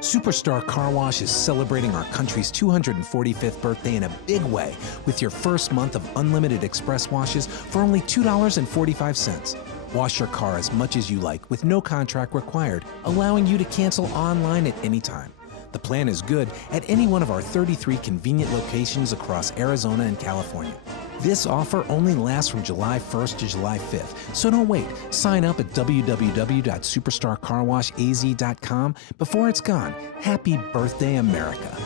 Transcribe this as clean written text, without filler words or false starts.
Superstar Car Wash is celebrating our country's 245th birthday in a big way with your first month of unlimited express washes for only $2.45. Wash your car as much as you like with no contract required, allowing you to cancel online at any time. The plan is good at any one of our 33 convenient locations across Arizona and California. This offer only lasts from July 1st to July 5th, so don't wait. Sign up at www.superstarcarwashaz.com before it's gone. Happy birthday, America.